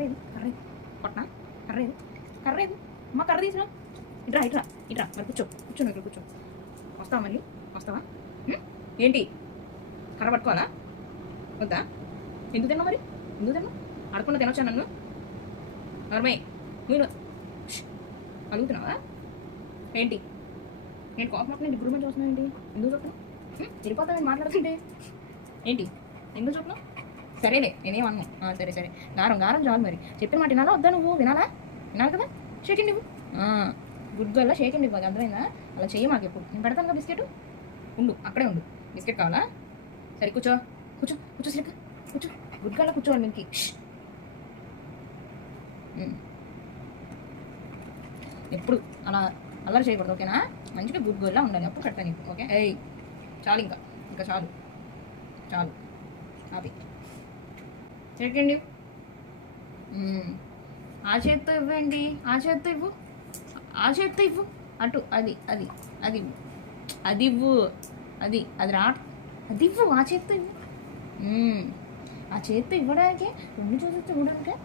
కర్రేది కర్రేది కొట్టనా కర్రేది కర్రేది అమ్మ కర్ర తీసురా ఇట్రా ఇట్రా ఇట్రా మరి కూర్చో కూర్చో ఇక్కడ కూర్చో వస్తావా మళ్ళీ వస్తావా ఏంటి కర్ర పట్టుకోవాలా వద్దా ఎందుకు తిన్నావు మరి ఎందుకు తిన్నావు అడగకుండా తినొచ్చా నన్ను నర్మే నువ్వు అడుగుతున్నావా ఏంటి నేను కోపం నేను ఇంప్రూవ్మెంట్ చూస్తున్నావు ఏంటి ఎందుకు చూస్తున్నావు వెళ్ళిపోతాను మాట్లాడుతుంటే ఏంటి ఎందుకు చూస్తున్నావు సరేలే నేనేమన్నా సరే సరే గారం గారం చాలు మరి చెప్పిన మాట వినాలా వద్దా నువ్వు వినాలా వినాలి కదా షేకండి ఇవ్వు గుడ్ గర్ల్లా షేకండి ఇవ్వాలి అర్థమైందా అలా చెయ్యి మాకు ఎప్పుడు నేను పెడతాను కదా బిస్కెట్ ఉండు అక్కడే ఉండు బిస్కెట్ కావాలా సరే కూర్చో కూర్చో కూర్చో సరిగ్గా కూర్చో గుడ్ గర్ల్లా కూర్చోవాలి మీకు ఎప్పుడు అలా అల్లరి చేయకూడదు ఓకేనా మంచిగా గుడ్ గర్ల్లా ఉండాలి అప్పుడు కడతాను నీకు ఓకే ఏయ్ చాలు ఇంకా ఇంకా చాలు చాలు అది చెక్కండి ఆ చేత్తో ఇవ్వండి ఆ చేత్తో ఇవ్వు ఆ చేత్తో ఇవ్వు అటు అది అది అది అది ఇవ్వు అది అది రా అది ఇవ్వు ఆ చేత్తో ఇవ్వు ఆ చేత్తో ఇవ్వడానికి రెండు చూసి ఇవ్వడానికే